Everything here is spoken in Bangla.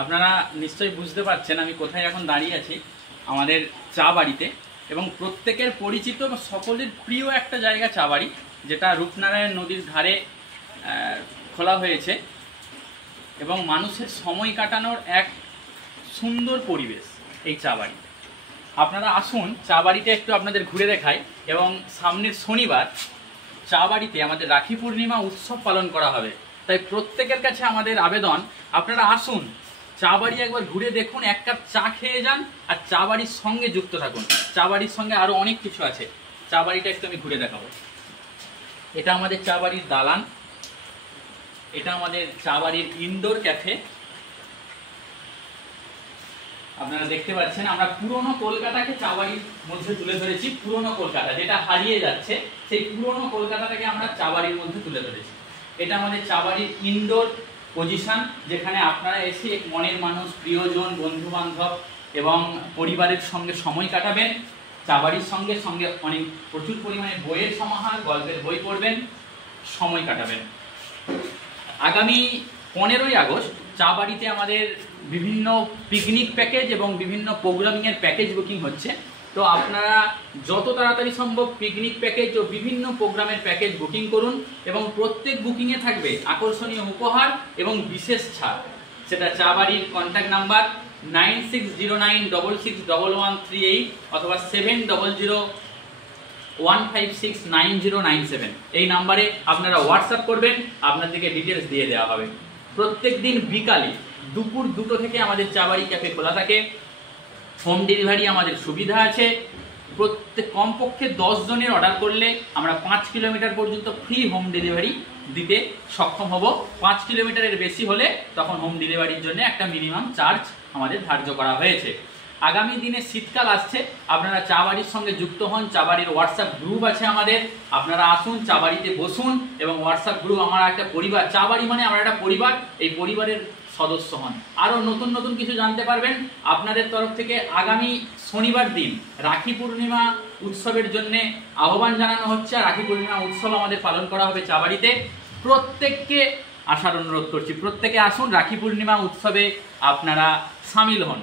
আপনারা নিশ্চয়ই বুঝতে পারছেন আমি কোথায় এখন দাঁড়িয়ে আছি, আমাদের চা বাড়িতে। এবং প্রত্যেকের পরিচিত এবং সকলের প্রিয় একটা জায়গা চা বাড়ি, যেটা রূপনারায়ণ নদীর ধারে খোলা হয়েছে এবং মানুষের সময় কাটানোর এক সুন্দর পরিবেশ এই চা বাড়ি। আপনারা আসুন, চা বাড়িটা একটু আপনাদের ঘুরে দেখাই। এবং সামনের শনিবার চা বাড়িতে আমাদের রাখি পূর্ণিমা উৎসব পালন করা হবে, তাই প্রত্যেকের কাছে আমাদের আবেদন, আপনারা আসুন, চা বাড়ি একবার ঘুরে দেখুন, এক কাপ চা খেয়ে যান আর চা বাড়ির সঙ্গে যুক্ত থাকুন। চা বাড়ির সঙ্গে আরো অনেক কিছু আছে, চা বাড়িটা একটু আমি ঘুরে দেখাবো। এটা আমাদের চা বাড়ির দালান, এটা আমাদের চা বাড়ির ইনডোর ক্যাফে। আপনারা দেখতে পাচ্ছেন আমরা পুরনো কলকাতাকে চা বাড়ির মধ্যে তুলে ধরেছি। পুরনো কলকাতা যেটা হারিয়ে যাচ্ছে, সেই পুরনো কলকাতাটাকে আমরা চা বাড়ির মধ্যে তুলে ধরেছি। এটা আমাদের চা বাড়ির ইনডোর পজিশন, যেখানে আপনারা এসে এক মনের মানুষ, প্রিয়জন, বন্ধু বান্ধব এবং পরিবারের সঙ্গে সময় কাটাবেন। চা বাড়ির সঙ্গে সঙ্গে অনেক প্রচুর পরিমাণে বইয়ের সমাহার, গল্পের বই পড়বেন, সময় কাটাবেন। আগামী 15ই আগস্ট চা বাড়িতে আমাদের বিভিন্ন পিকনিক প্যাকেজ এবং বিভিন্ন প্রোগ্রামিংয়ের প্যাকেজ বুকিং হচ্ছে। তো আপনারা যত তাড়াতাড়ি সম্ভব পিকনিক প্যাকেজ ও বিভিন্ন প্রোগ্রামের প্যাকেজ বুকিং করুন এবং প্রত্যেক বুকিংয়ে থাকবে আকর্ষণীয় উপহার এবং বিশেষ ছাড়। সেটা চা বাড়ির কন্ট্যাক্ট নাম্বার 9609661138 অথবা 7001569097। এই নাম্বারে আপনারা হোয়াটসঅ্যাপ করবেন, আপনাদেরকে ডিটেলস দিয়ে দেওয়া হবে। প্রত্যেক দিন বিকালে দুপুর 2টো থেকে আমাদের চা বাড়ি ক্যাফে খোলা থাকে। হোম ডেলিভারি আমাদের সুবিধা আছে। প্রত্যেক কমপক্ষে 10 জনের অর্ডার করলে আমরা 5 কিলোমিটার পর্যন্ত ফ্রি হোম ডেলিভারি দিতে সক্ষম হব। 5 কিলোমিটারের বেশি হলে তখন হোম ডেলিভারির জন্য একটা মিনিমাম চার্জ আমাদের ধার্য করা হয়েছে। আগামী দিনে শীতকাল আসছে, আপনারা চা বাড়ির সঙ্গে যুক্ত হন। চা বাড়ির হোয়াটসঅ্যাপ গ্রুপ আছে আমাদের, আপনারা আসুন, চা বাড়িতে বসুন এবং হোয়াটসঅ্যাপ গ্রুপ, আমার একটা পরিবার, চা বাড়ি মানে আমরা একটা পরিবার, এই পরিবারের সদস্য হন। আরও নতুন নতুন কিছু জানতে পারবেন। আপনাদের তরফ থেকে আগামী শনিবার দিন রাখি পূর্ণিমা উৎসবের জন্য আহ্বান জানানো হচ্ছে। রাখি পূর্ণিমা উৎসব আমাদের পালন করা হবে চা বাড়িতে। প্রত্যেককে আসার অনুরোধ করছি, প্রত্যেকে আসুন, রাখি পূর্ণিমা উৎসবে আপনারা সামিল হন।